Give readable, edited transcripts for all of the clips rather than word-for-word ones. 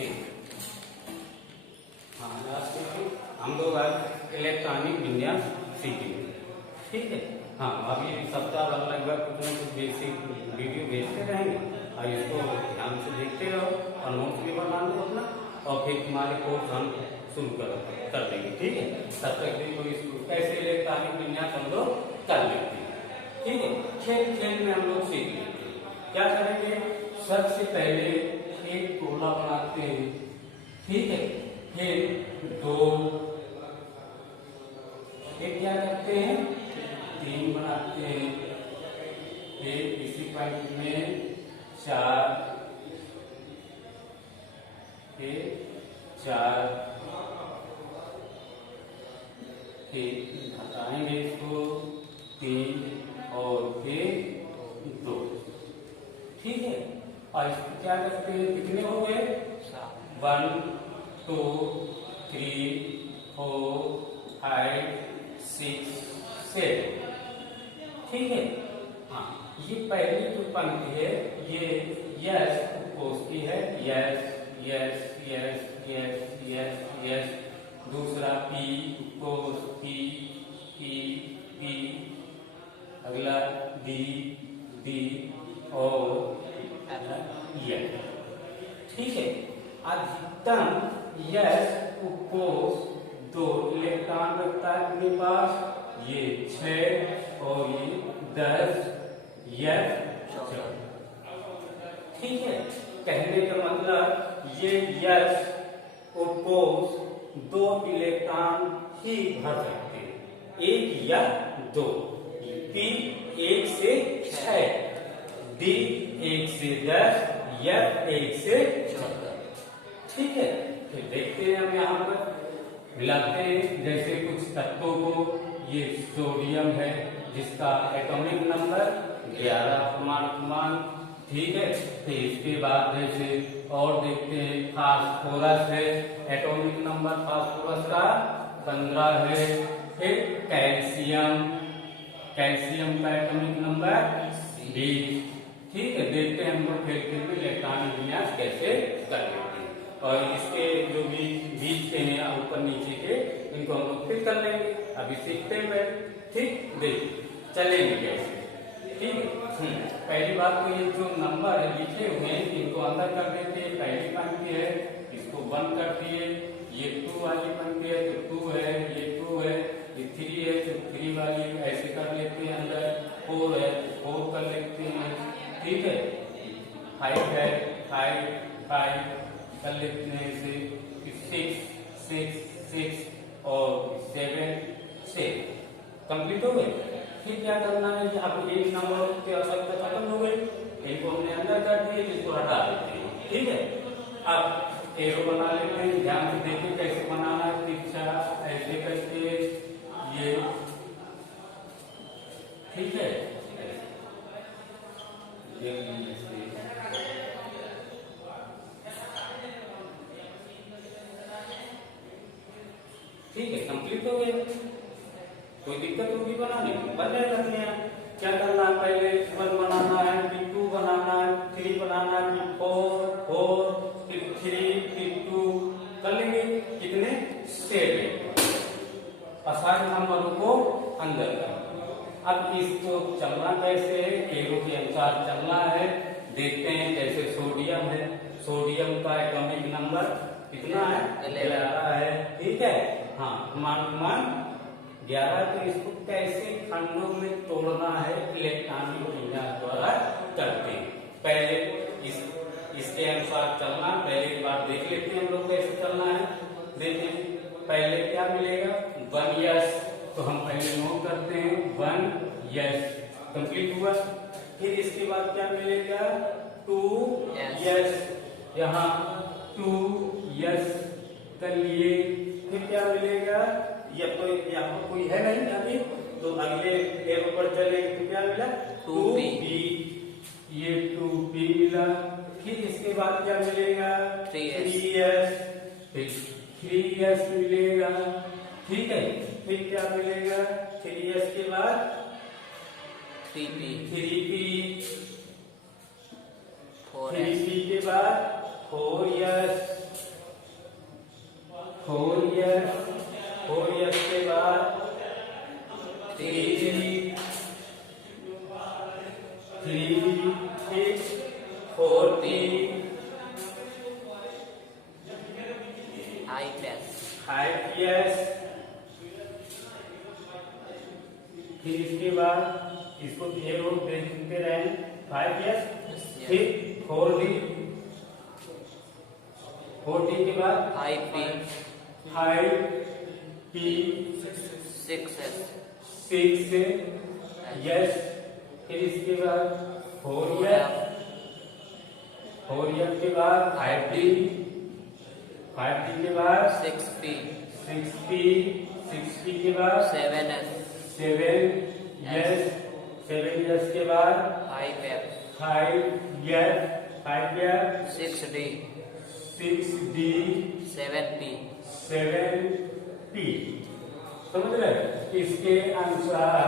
ठीक। हाँ, लास्ट में हम लोग आज इलेक्ट्रॉनिक विन्यास सीखेंगे, ठीक है। हाँ, अब ये सप्ताह भर लगभग कुछ न कुछ बेसिक वीडियो भेजते रहेंगे और इसको ध्यान से देखते रहो और नोट्स भी बना लो अपना, और फिर तुम्हारे कोर्स हम शुरू कर देंगे, ठीक है। तब तक भी कोई कैसे इलेक्ट्रॉनिक विन्यास हम लोग कर लेते हैं, ठीक है। खेल खेल में हम लोग सीख लेते हैं। क्या करेंगे, सबसे पहले एक गोला बनाते हैं, ठीक है। फिर दो, एक क्या करते हैं, तीन बनाते हैं, फिर इसी पॉइंट में चार, फिर चार, फिर हटाएंगे इसको, तीन और फिर दो, ठीक है। और इसको क्या करते हैं, कितने हो गए, 1 2 3 4 5 6 7, ठीक है। हाँ, ये पहली जो पंक्ति है ये यस कोष की है, yes yes yes yes yes yes. दूसरा पी कोष, पी पी पी। अगला डी डी और यस, ठीक है। अधिकतम यस उपकोष 2 इलेक्ट्रॉन रखता है अपने पास, ये 6 और ये 10 यस 14, ठीक है। कहने का मतलब ये यस उपकोष 2 इलेक्ट्रॉन ही भर सकते हैं, 1 या 2। पी 1 से 6, डी 1 से 10, यस 1 से 14, ठीक है। फिर देखते हैं हम यहाँ पर मिलाते हैं, जैसे कुछ तत्वों को, ये सोडियम है जिसका एटॉमिक नंबर 11 परमाणु, ठीक है। फिर इसके बाद जैसे और देखते हैं, फास्फोरस है, एटॉमिक नंबर फास्फोरस का 15 है। फिर कैल्शियम, कैल्शियम का एटॉमिक नंबर 20, ठीक है। देखते हैं हम लोग खेल में इलेक्ट्रॉनिक विन्यास कैसे कर लेते हैं, और इसके जो भी बीच के हैं ऊपर नीचे के, इनको हम लोग फिर कर लेंगे। अभी सीखते हैं, ठीक। देख चलेंगे कैसे, ठीक है। पहली बात तो ये जो नंबर है लिखे हुए हैं इनको अंदर कर देते हैं। पहली पंक्ति है, इसको बंद कर दिए। ये 2 वाली पंक्ति है तो 2 है, ये 2 है, ये 3 है तो 3 वाली ऐसे कर लेते हैं अंदर। 4 है तो 4 कर लेते हैं, ठीक है। 5 है 5 5 कर लेते हैं इसे। 6 6 6 और 7 6 कंप्लीट हो गए। फिर क्या करना है, अब एक नंबर की आवश्यकता खत्म हो गई, इनको हमने अंदर कर दिए, इसको हटा देते हैं, ठीक है। अब एरो बना लेते हैं, ध्यान से देखिए कैसे बनाना है, तिरछा ऐसे करके ये, ठीक है। ठीक है, कंप्लीट हो गए। कोई दिक्कत होगी बनाने में, बन रहे लगने हैं। क्या करना है, पहले 1 बनाना है, फिर 2 बनाना है, 3 बनाना है, फिर 4 4, फिर 3, फिर 2 कर लेंगे। कितने, 7 सारे नंबरों को अंदर कर। अब इसको चलना कैसे है, एरो के अनुसार चलना है। देखते हैं जैसे सोडियम है, सोडियम का एटॉमिक नंबर कितना है, 11 है, ठीक है। हाँ, मान 11, तो इसको कैसे खंडों में तोड़ना है इलेक्ट्रॉनिक विन्यास द्वारा करते हैं। पहले इसके अनुसार चलना, पहले की बात देख लेते हैं हम लोग कैसे चलना है। देखें, पहले क्या मिलेगा, 1 यस, तो हम पहले नोट करते हैं 1 यस, कंप्लीट हुआ। फिर इसके बाद क्या मिलेगा, 2 यस, यहाँ 2 यस कर लिए। फिर क्या मिलेगा, या तो यहाँ कोई है नहीं अभी, तो अगले एरो पर चले तो क्या मिला, 2b, ये 2b मिला। फिर इसके बाद क्या मिलेगा, 3s, फिर 3s मिलेगा, ठीक है। फिर क्या मिलेगा, 3s के बाद 3p, 3p के बाद 4s, 4s के बाद 3 40 5s फिर इसके बाद इसको ये लोग देखते रहे 5s फिर 40 के बाद 5p 6s फिर इसके बाद 4f के बाद 5d के बाद 6p के बाद 7s 7s के बाद 5f 6d 7p समझ रहे? इसके अनुसार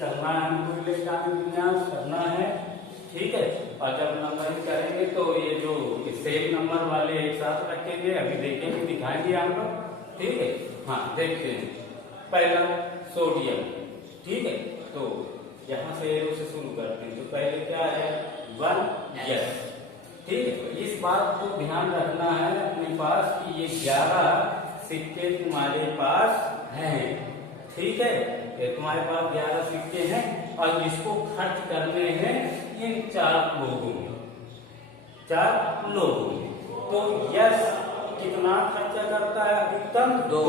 चलना है, हमको इलेक्ट्रॉनिक विन्यास करना है। ठीक है, और जब नंबरिंग करेंगे तो ये जो सेम नंबर वाले एक साथ रखेंगे, अभी देखेंगे, दिखाएंगे आपको। ठीक है, हाँ देखते हैं। पहला सोडियम। ठीक है, तो यहाँ से एरो से शुरू करते हैं। तो पहले क्या है 1s। ठीक है, इस बात को ध्यान रखना है अपने पास कि ये 11 सिक्के तुम्हारे पास हैं। ठीक है, तुम्हारे पास 11 सिक्के हैं और इसको खर्च करने हैं इन 4 लोगों में। तो यस कितना खर्चा करता है अधिकतम 2,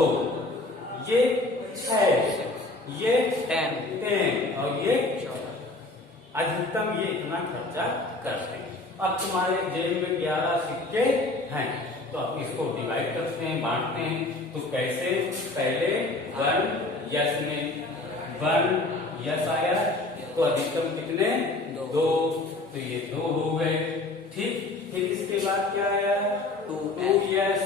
ये 6, ये 10 और ये अधिकतम ये इतना खर्चा करते हैं। अब तुम्हारे जेब में 11 सिक्के हैं तो अब इसको डिवाइड करते हैं, बांटते हैं। तो कैसे? पहले 1s में 1s आया तो अधिकतम कितने 2, तो ये 2 हो गए। ठीक, फिर इसके बाद क्या आया 2s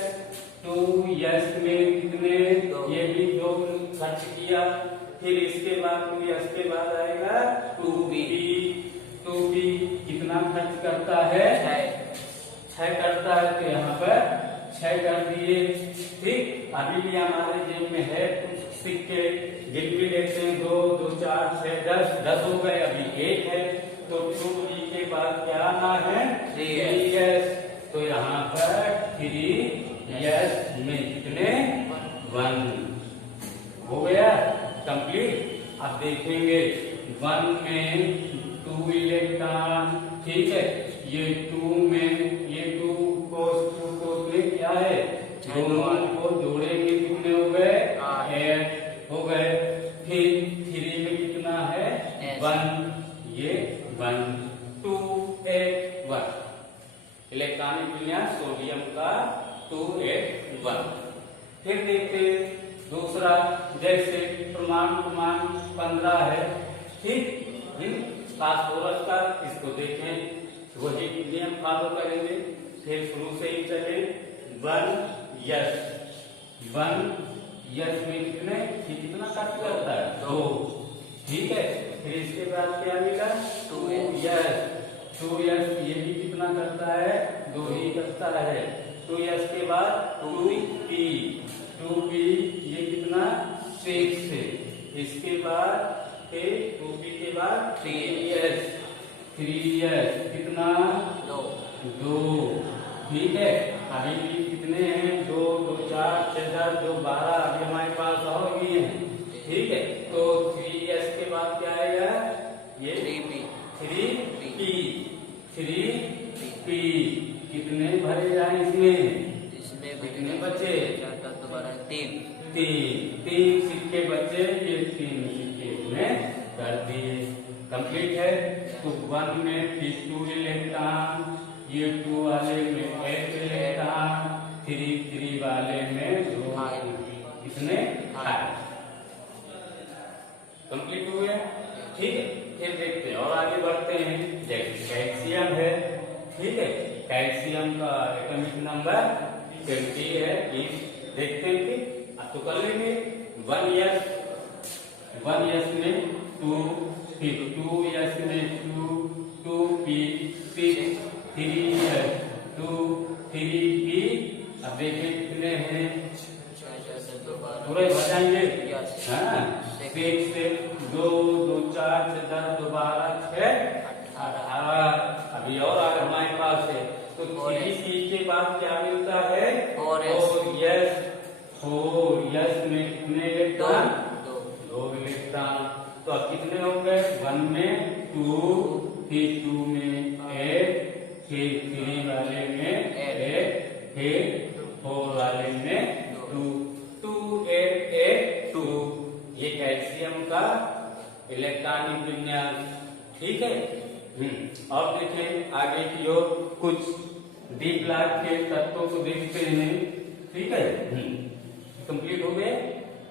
में कितने 2, ये भी 2 खर्च किया। फिर इसके बाद 2s के बाद आएगा 2p कितना खर्च करता है 6 करता है, तो यहाँ पर 6 कर दिए। ठीक, अभी भी हमारे जेब में है कुछ सिक्के, गिन भी लेते हैं 2 2 4 6 10 हो गए, अभी 1 है। तो 2p के बाद क्या आना है 3s, तो यहाँ पर 3s में कितने 1 हो गया कंप्लीट। अब देखेंगे 1 में 2 इलेक्ट्रॉन। ठीक है, ये 2 में ये 2 को क्या है दोनों को जोड़ेंगे, कितने हो गए 8 हो गए। फिर 3 में कितना है 1, ये 1 2 8 1 इलेक्ट्रॉनिक विन्यास सोडियम का 2 8 1। फिर देखते दूसरा, जैसे प्रमाण 15 है। ठीक, फास्फोरस का इसको देखें, वही नियम फॉलो करेंगे। फिर शुरू से ही चले 1s में कितने कितना खर्च करता है 2। ठीक है, फिर इसके बाद क्या मिला 2s ये भी कितना करता है 2 ही करता है। 2s के बाद 2p ये कितना 6 से। इसके बाद फिर 2p के बाद 3s कितना 2। ठीक है, अभी भी कितने हैं 2 2 4 6 10 2 12 अभी हमारे पास और भी हैं। ठीक है, तो 3s के बाद क्या आएगा ये 3p कितने भरे जाए इसमें कितने बचे 3 सिक्के बचे, ये 3 सिक्के इसमें कर दिए। कंप्लीट है। तो 1 में 2 इलेक्ट्रॉन, ये 2 वाले में 8 इलेक्ट्रॉन, 3 वाले में 2 कितने 5 कंप्लीट हुए। ठीक है, फिर देखते हैं और आगे बढ़ते हैं। जैसे कैल्शियम है। ठीक है, कैल्शियम का एटॉमिक नंबर 20 है। देखते हैं कि तो कर लेंगे 1s में 2, फिर 2s में 2p 6 3s 2 3p। अब देखें कितने हैं दोबारा 6 18। अभी और आगे हमारे पास है तो 3p के बाद क्या मिलता है 4s। 4s में कितने इलेक्ट्रॉन 2 इलेक्ट्रॉन। तो अब कितने हो गए 1 में 2 फिर 2 में 8 फिर 3 वाले में 8 फिर 4 वाले में 2 2 8 8 2। ये कैल्शियम का इलेक्ट्रॉनिक विन्यास। ठीक है। अब देखें आगे की ओर कुछ डी ब्लॉक के तत्वों को देखते हैं। ठीक है। कंप्लीट हो गए।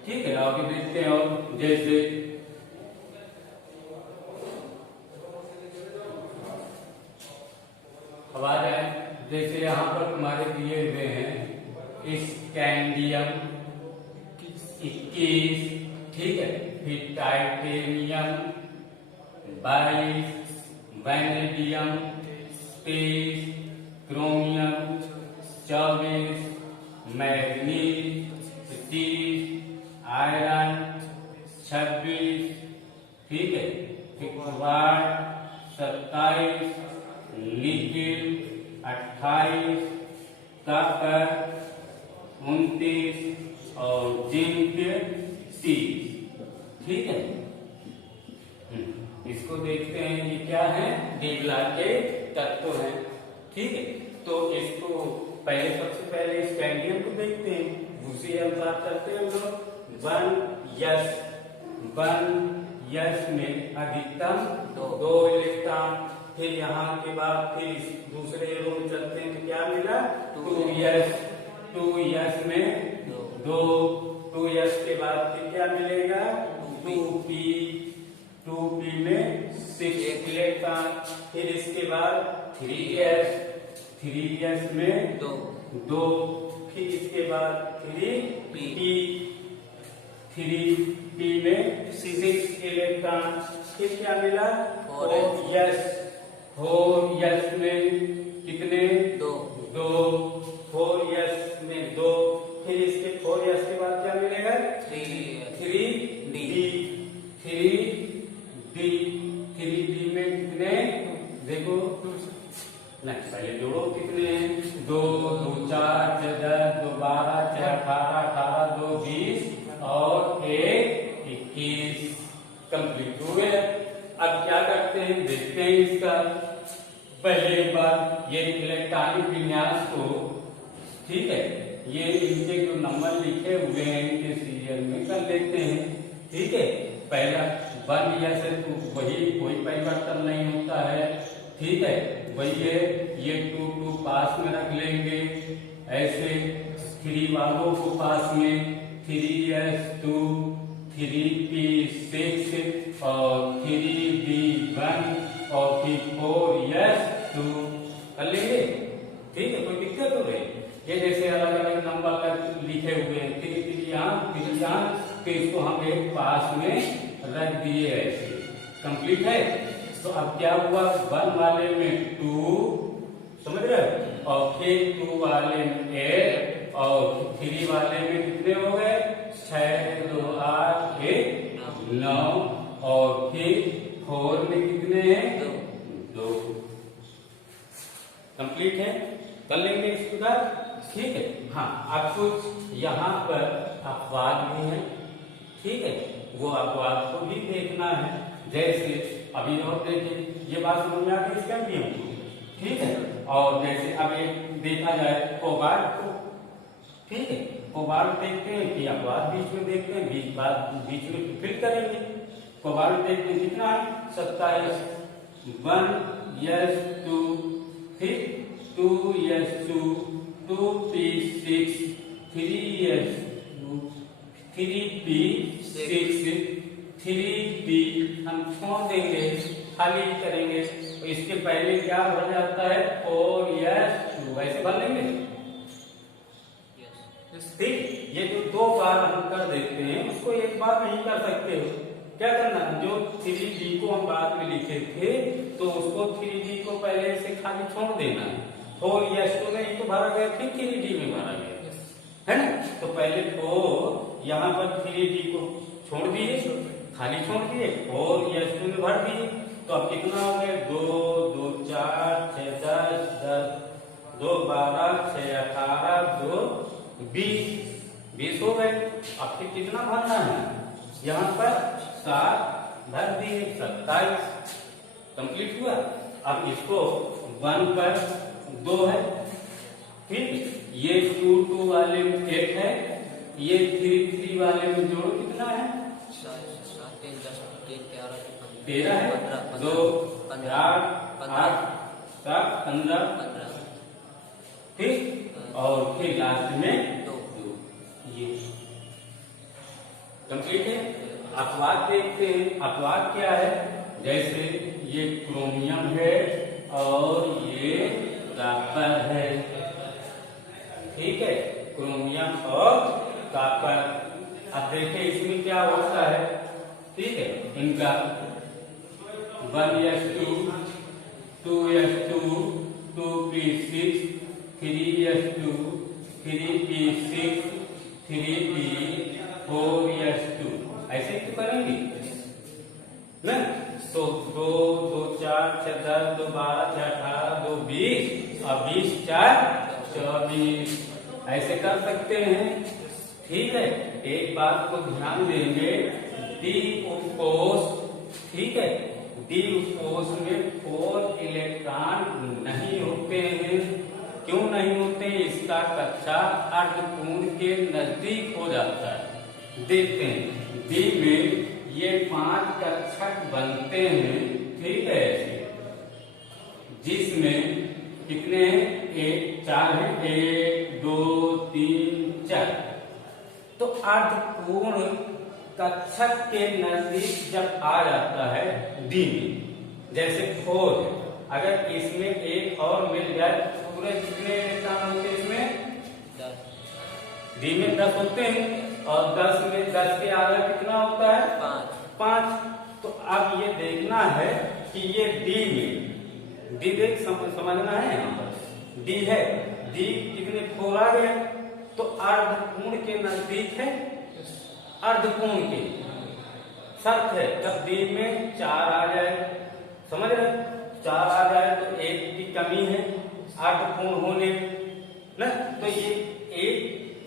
ठीक है आगे देखते हैं। और जैसे हमारे जैसे यहाँ पर तुम्हारे दिए हुए हैं स्कैंडियम 21। ठीक है। फिर titanium 22, vanadium 23, chromium 24, manganese 30, iron 26। ठीक है। फिर क्वार्ट्ज 27, निकेल 28, कॉपर 29 और जिंक 30। ठीक है। इसको देखते हैं ये क्या है डी ब्लॉक के तत्व हैं। ठीक है। तो इसको पहले सबसे पहले स्कैंडियम को देखते हैं। उसी अनुसार चलते हैं लोग। 1s में अधिकतम 2 इलेक्ट्रॉन। फिर यहाँ के बाद फिर दूसरे रो में चलते हैं तो क्या मिला 2s में 2s के बाद फिर क्या मिलेगा 2p में 6 इलेक्ट्रॉन। फिर इसके बाद 3s में 2। फिर इसके बाद 3p में 6 इलेक्ट्रॉन। फिर क्या मिला 4s में कितने 2। 4s में 2। फिर इसके 4s के बाद क्या मिलेगा 3d में कितने देखो नहीं पहले जोड़ो कितने 2 2 4 6 10 2 12 6 18 18 2 20 और 1 21। कंप्लीट हो गया। अब क्या करते हैं देखते हैं इसका। पहले एक बार ये इलेक्ट्रॉनिक विन्यास को ठीक है ये इनके जो नंबर लिखे हुए हैं इनके सीरियल में कर लेते हैं। ठीक है। पहला 1s है तो वही कोई परिवर्तन नहीं होता है। ठीक है। वही है ये 2 2 पास में रख लेंगे। ऐसे 3 वालों को पास में 3s2 3p6 और 3d1 और फिर 4s2 कर लेंगे। ठीक है। कोई दिक्कत हो रही ये जैसे अलग अलग नंबर लिखे हुए हैं 3 यहाँ तो इसको हम एक पास में रख दिए ऐसे। कंप्लीट है। तो अब क्या हुआ 1 वाले में 2 समझ रहे और फिर 2 वाले में 8 और 3 वाले में कितने हो गए 6 2 8 1 9 और फिर 4 में कितने हैं 2। कंप्लीट है। कर लेंगे इसके बाद। ठीक है। हाँ अब कुछ यहाँ पर अपवाद भी है। ठीक है। वो अपवाद को भी देखना है। जैसे अभी और देखिए ये बात समझ में आ गई इसका भी हमको। ठीक है। और जैसे अब एक देखा जाए कोबाल्ट को। ठीक है। कोबाल्ट देखते हैं कि अपवाद बीच में देखते हैं बीच में फिर करेंगे। कोबाल्ट देखते हैं कितना है 27 1s2 फिर 2s2 2p6 3s2 3p6 3d हम छोड़ देंगे खाली करेंगे तो इसके पहले क्या हो जाता है 4s2 ऐसे भर लेंगे। ठीक। ये जो 2 बार हम कर देते हैं उसको एक बार नहीं कर सकते हो। क्या करना जो 3d को हम बाद में लिखे थे तो उसको 3d को पहले से खाली छोड़ देना है। 4s2 में तो भरा गया फिर 3d में भरा गया है ना। तो पहले 4 यहाँ पर 3d को छोड़ दिए खाली छोड़ दिए और ये S2 में भर दिए, तो अब कितना हो गया 2 2 4 6 10 10 2 12 6 18 2 20 हो गए। अब फिर कितना भरना है, यहाँ पर 7 भर दिए 27, कंप्लीट हुआ। अब इसको 1 पर 2 है, ठीक, ये 2 2 वाले में 1 है, ये 3 3 वाले में जोड़ो कितना है 13 है, 2 8 8 7 15, ठीक, और फिर लास्ट में 2, ये कंप्लीट है। अपवाद देखते हैं, अपवाद क्या है, जैसे ये क्रोमियम है और ये कॉपर है, ठीक है, क्रोमियम और कॉपर। अब देखिए इसमें क्या होता है, ठीक है, इनका 1s2 2s2 2p6 3s2 3p6 3p4s2, ऐसे क्यों करेंगे ना। तो 2 2 4 6 10 2 12 6 18 2 20 और 20 4 24, ऐसे कर सकते हैं, ठीक है। एक बात को ध्यान देंगे, डी उपकोष, ठीक है, डी उपकोष में 4 इलेक्ट्रॉन नहीं होते हैं। क्यों नहीं होते, इसका कक्षा अर्धपूर्ण के नजदीक हो जाता है। देखते हैं डी में ये 5 कक्षक बनते हैं, ठीक है, जिसमें कितने हैं, 4 है, 1 2 3 4। तो अर्धपूर्ण कक्षक के नजदीक जब आ जाता है डी में, जैसे 4 है, अगर इसमें एक और मिल जाए, पूरे कितने इलेक्ट्रॉन होते हैं इसमें, डी में 10 होते हैं, और 10 में 10 के आगे कितना होता है 5। तो अब ये देखना है कि ये डी में, डी देख समझना है, यहाँ पर डी है, डी कितने 4 आ गए, तो अर्धपूर्ण के नजदीक है, अर्धपूर्ण के शर्त है जब डी में 4 आ जाए, समझ रहे, 4 आ जाए तो 1 की कमी है अर्धपूर्ण होने ना, तो ये एक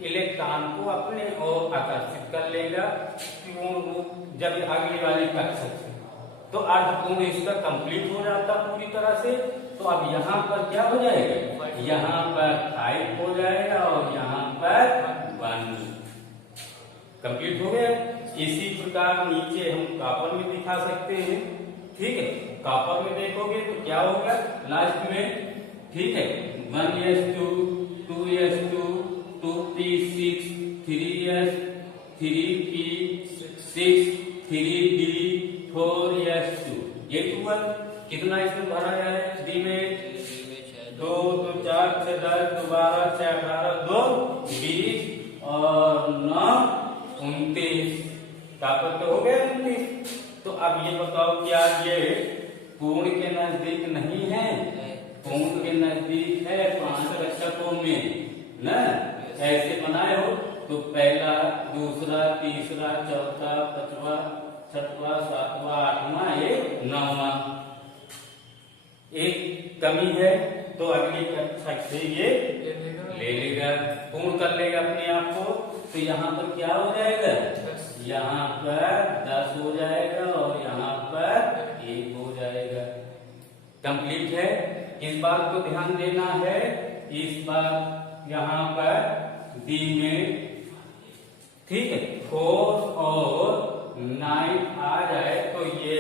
इलेक्ट्रॉन को अपने ओर आकर्षित कर लेगा पूर्ण रूप जब अगली वाली कक्षा से, तो अर्धपूर्ण इसका कंप्लीट हो जाता पूरी तरह से। तो अब यहाँ पर क्या हो जाएगा, यहाँ पर 5 हो जाएगा और यहाँ पर 1 कंप्लीट हो गया। इसी प्रकार नीचे हम कॉपर में दिखा सकते हैं, ठीक है, कॉपर में देखोगे तो क्या होगा लास्ट में, ठीक है, 1s2 2s2 2p6 3s 3p6 3d4s2, ये 2 कितना इसमें भरा जाए, डी में 2 2 4 6 10 2 12 6 18 2 20 और 9 29, कॉपर तो हो गया 29। तो अब ये बताओ क्या ये पूर्ण के नजदीक नहीं है, पूर्ण के नजदीक है 5 कक्षकों में ना, ऐसे बनाए हो तो पहला दूसरा तीसरा चौथा पांचवा छठवा सातवां आठवां ये 9वां, एक कमी है तो अगली कक्षा से ये ले लेगा, पूर्ण कर लेगा अपने आप को। तो यहाँ पर क्या हो जाएगा, यहाँ पर 10 हो जाएगा और यहाँ पर 1 हो जाएगा, कंप्लीट है। इस बात को ध्यान देना है, इस बार यहाँ पर डी में, ठीक है, 4 और 9 आ जाए तो ये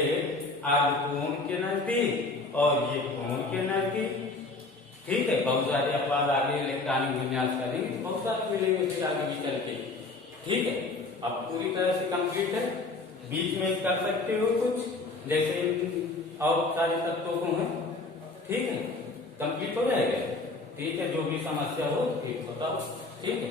अर्धपूर्ण के नजदीक और ये पूर्ण के नजदीक, ठीक है। बहुत सारे अपवाद आगे इलेक्ट्रॉनिक विन्यास करेंगे तो बहुत सारे मिलेंगे फिर आगे भी चल के, ठीक है। अब पूरी तरह से कंप्लीट है, बीच में कर सकते हो कुछ जैसे और सारे तत्वों को है, ठीक है, कंप्लीट हो जाएगा, ठीक है। जो भी समस्या हो ठीक बताओ, ठीक है।